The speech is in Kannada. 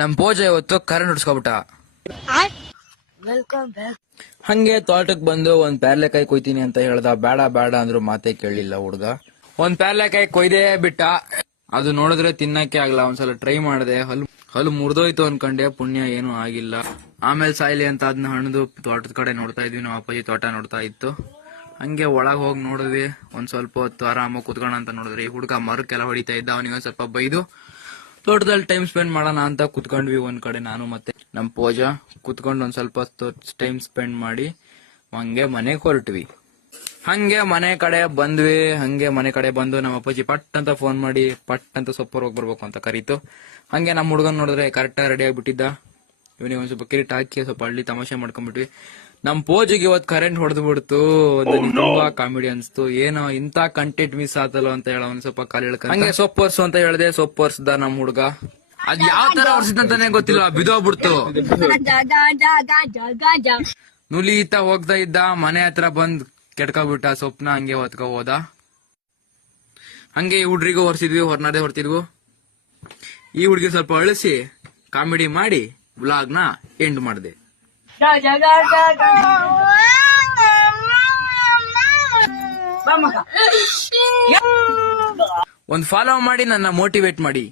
ನಮ್ ಪೂಜೆ ಇವತ್ತು ಕರೆಂಟ್ ಹೊಡ್ಸ್ಕೊಬಿಟ್ಟ. ಹಂಗೆ ತೋಟಕ್ ಬಂದು ಒಂದ್ ಪ್ಯಾರ್ಲೆಕಾಯಿ ಕೊಯ್ತೀನಿ ಅಂತ ಹೇಳ್ದ. ಬೇಡ ಬೇಡ ಅಂದ್ರು ಮಾತೆ ಕೇಳಲಿಲ್ಲ ಹುಡ್ಗ. ಒಂದ್ ಪ್ಯಾರ್ಲೆಕಾಯಿ ಕೊಯ್ದೇ ಬಿಟ್ಟ. ಅದು ನೋಡಿದ್ರೆ ತಿನ್ನಕ್ಕೆ ಆಗ್ಲ. ಒಂದ್ಸಲ ಟ್ರೈ ಮಾಡಿದೆ, ಹಲ್ಲು ಮುರಿದೋಯ್ತು ಅನ್ಕೊಂಡೆ. ಪುಣ್ಯ ಏನು ಆಗಿಲ್ಲ. ಆಮೇಲೆ ಸಾಯ್ಲಿ ಅಂತ ಅದನ್ನ ಹಣ್ಣದು ತೋಟದ ಕಡೆ ನೋಡ್ತಾ ಇದ್ವಿ. ನಮ್ಮ ಅಪ್ಪಾಜಿ ತೋಟ ನೋಡ್ತಾ ಇತ್ತು. ಹಂಗೆ ಒಳಗ್ ಹೋಗಿ ನೋಡಿದ್ವಿ. ಒಂದ್ ಸ್ವಲ್ಪ ಹೊತ್ತು ಆರಾಮಾಗಿ ಕುತ್ಕೋಣ ಅಂತ ನೋಡಿದ್ರಿ. ಹುಡ್ಗ ಮರಕ್ಕೆಲ್ಲ ಹೊಡಿತಾ ಇದ್ದ. ಅವನಿಗೆ ಒಂದ್ ಸ್ವಲ್ಪ ಬೈದು ತೋಟದಲ್ಲಿ ಟೈಮ್ ಸ್ಪೆಂಡ್ ಮಾಡೋಣ ಅಂತ ಕುತ್ಕೊಂಡ್ವಿ ಒಂದ್ ಕಡೆ. ನಾನು ಮತ್ತೆ ನಮ್ ಪೂಜಾ ಕುತ್ಕೊಂಡು ಒಂದ್ ಸ್ವಲ್ಪ ಟೈಮ್ ಸ್ಪೆಂಡ್ ಮಾಡಿ ಹಂಗೆ ಮನೆಗೆ ಹೊರಟ್ವಿ. ಹಂಗೆ ಮನೆ ಕಡೆ ಬಂದ್ವಿ. ಹಂಗೆ ಮನೆ ಕಡೆ ಬಂದು ನಮ್ಮ ಅಪ್ಪಾಜಿ ಪಟ್ ಅಂತ ಫೋನ್ ಮಾಡಿ ಪಟ್ ಅಂತ ಸೊಪ್ಪರ್ ಹೋಗಿ ಬರ್ಬೇಕು ಅಂತ ಕರೀತು. ಹಂಗೆ ನಮ್ಮ ಹುಡುಗನ್ ನೋಡಿದ್ರೆ ಕರೆಕ್ಟಾಗಿ ರೆಡಿ ಆಗ್ಬಿಟ್ಟಿದ್ದ. ಇವನಿಗೆ ಒಂದ್ ಸ್ವಲ್ಪ ಕಿರೀಟ್ ಹಾಕಿ ಸ್ವಲ್ಪ ಹಳ್ಳಿ ತಮಾಷೆ ಮಾಡ್ಕೊಂಡ್ಬಿಟ್ವಿ. ನಮ್ ಪೂಜೆಗೆ ಇವತ್ತು ಕರೆಂಟ್ ಹೊಡೆದು ಬಿಡ್ತು. ತುಂಬಾ ಕಾಮಿಡಿ ಅನ್ಸ್ತು. ಏನೋ ಇಂತ ಕಂಟೆಂಟ್ ಮಿಸ್ ಆತಲ್ಲ ಅಂತ ಹೇಳ ಒಂದ್ ಸ್ವಲ್ಪ ಕಾಲ್ ಹೇಳ್ಕ. ಹಂಗೆ ಸೊಪ್ಪು ಒರ್ಸು ಅಂತ ಹೇಳ್ದೆ. ಸೊಪ್ಪು ಒರ್ಸ್ದ ನಮ್ ಹುಡ್ಗ. ಅದ್ ಯಾವ ತರ ಒರ್ಸಿದಂತಾನೆ ಗೊತ್ತಿಲ್ಲ, ಬಿದೋಗ್ಬಿಡ್ತು. ನುಲಿತ ಹೋಗ್ತಾ ಇದ್ದ. ಮನೆ ಹತ್ರ ಬಂದ್ ಕೆಡ್ಕೊಬಿಟ್ಟ ಸೊಪ್ಪನ. ಹಂಗೆ ಹೊತ್ಕೊ ಹೋದ. ಹಂಗೆ ಈ ಹುಡ್ರಿಗೂ ಹೊರ್ಸಿದ್ವಿ, ಹೊರನಾಡೆ ಹೊರ್ತಿದ್ವು. ಈ ಹುಡ್ಗಿ ಸ್ವಲ್ಪ ಅಳಿಸಿ ಕಾಮಿಡಿ ಮಾಡಿ ವ್ಲಾಗ್ ನ ಎಂಡ್ ಮಾಡಿದೆ. ಒಂದ್ ಫಾಲೋ ಮಾಡಿ ನನ್ನ ಮೋಟಿವೇಟ್ ಮಾಡಿ.